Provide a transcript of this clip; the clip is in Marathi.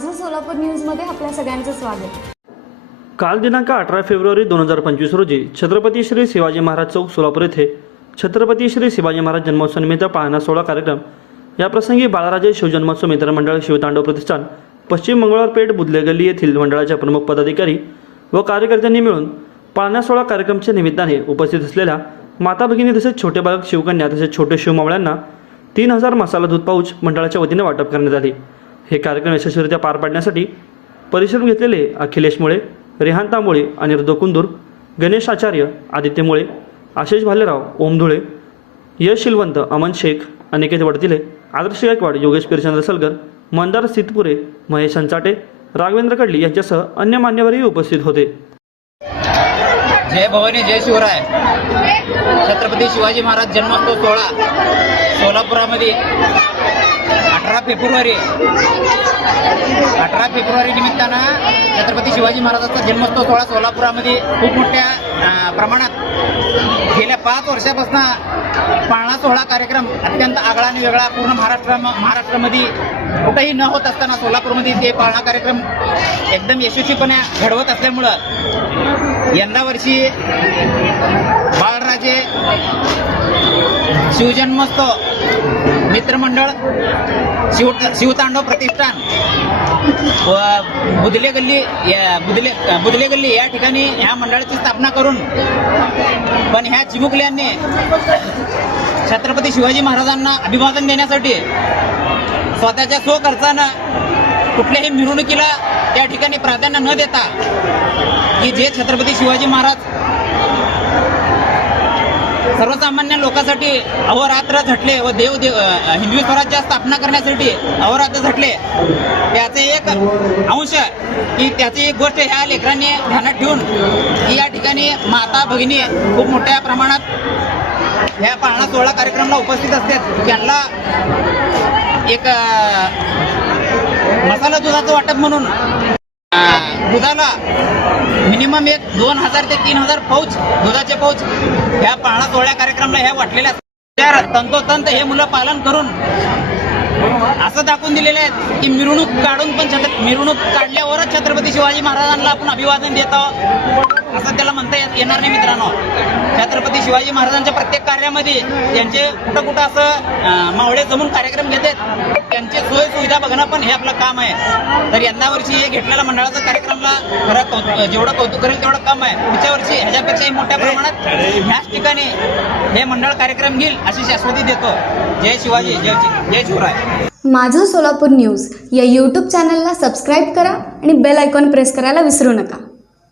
माझं सोलापूर न्यूजमध्ये आपल्या सगळ्यांचं स्वागत। काल दिनांक 18 फेब्रुवारी 2025 रोजी छत्रपती श्री शिवाजी महाराज चौक सोलापूर येथे छत्रपती श्री शिवाजी महाराज जन्मोत्सवानिमित्त पाळणा सोहळा कार्यक्रम या प्रसंगी बाळराजे शिवजन्मोत्सव मित्रमंडळ शिवतांडव प्रतिष्ठान पश्चिम मंगळवारपेठ बुदले गल्ली येथील मंडळाच्या प्रमुख पदाधिकारी व कार्यकर्त्यांनी मिळून पाळणा सोहळा कार्यक्रमाच्या निमित्ताने उपस्थित असलेल्या माता भगिनी तसेच छोटे बालक शिवकन्या तसेच छोटे शिवमावळ्यांना 3000 मसाला दूध पाऊच मंडळाच्या वतीने वाटप करण्यात आले। हे कार्यक्रम यशस्वीरित्या पार पाडण्यासाठी परिश्रम घेतलेले अखिलेश मुळे, रेहान तांबोळे, अनिरुद्ध कुंदूर, गणेश आचार्य, आदित्य मुळे, आशिष भालेराव, ओम धुळे, यश शिलवंत, अमन शेख, अनिकेत वडतिले, आदर्श गायकवाड, योगेश पिरचंद्र सलगर, मंदार सितपुरे, महेश अंचाटे, राघवेंद्र कडली यांच्यासह अन्य मान्यवरही उपस्थित होते। जय भवानी जय शिवराय। छत्रपती शिवाजी महाराज जन्मोत्सव सोहळा सोलापुरामध्ये 18 फेब्रुवारी निमित्तानं छत्रपती शिवाजी महाराजांचा जन्मोत्सव सोहळा सोलापुरामध्ये खूप मोठ्या प्रमाणात गेल्या 5 वर्षापासून पाळणा सोहळा कार्यक्रम अत्यंत आगळा आणि वेगळा पूर्ण महाराष्ट्रामध्ये कुठेही न होत असताना सोलापूरमध्ये ते पाळणा कार्यक्रम एकदम यशस्वीपणे घडवत असल्यामुळं यंदा वर्षी बाळराजे शिवजन्मोत्सव मित्रमंडळ शिवतांडव प्रतिष्ठान व बुदले गल्ली या ठिकाणी ह्या मंडळाची स्थापना करून पण ह्या चिमुकल्यांनी छत्रपती शिवाजी महाराजांना अभिवादन देण्यासाठी स्वतःच्या स्वखर्चानं कुठल्याही मिरवणुकीला त्या ठिकाणी प्राधान्य न देता की जे छत्रपती शिवाजी महाराज सर्वसामान्य लोकांसाठी अहोरात्र झटले व हिंदवी स्वराज्य स्थापना करण्यासाठी अहोरात्र झटले, त्याचे एक अंश की त्याची एक गोष्ट ह्या लेकरांनी ध्यानात ठेवून की या ठिकाणी माता भगिनी खूप मोठ्या प्रमाणात ह्या पाळणा सोहळा कार्यक्रमाला उपस्थित असतात। त्यांना एक मसाला दुधाचं वाटप म्हणून दुधाला मिनिमम 2000 ते 3000 पाऊच दुधाचे पाऊच ह्या पाळणा सोहळ्या कार्यक्रमाला ह्या वाटलेल्या तंतोतंत हे मुलं पालन करून असं दाखवून दिलेले आहेत की मिरवणूक काढून पण मिरवणूक काढल्यावरच छत्रपती शिवाजी महाराजांना आपण अभिवादन देतो असं त्याला म्हणता येणार नाही। मित्रांनो, छत्रपती शिवाजी महाराजांच्या प्रत्येक कार्यामध्ये त्यांचे कुठं असं मावळे जमून कार्यक्रम घेतात, त्यांची सोय सुविधा बघणं पण हे आपलं काम आहे। तर यंदा वर्षी हे घेतलेल्या मंडळाचा कार्यक्रमला खरं जेवढं कौतुक करेल तेवढं काम आहे। पुढच्या वर्षी ह्याच्यापेक्षाही मोठ्या प्रमाणात ह्याच ठिकाणी हे मंडळ कार्यक्रम घेईल अशी शाश्वती देतो। जय शिवाजी, जय शिवराय। माझं सोलापूर न्यूज या यूट्यूब चॅनलला सबस्क्राईब करा आणि बेल आयकॉन प्रेस करायला विसरू नका।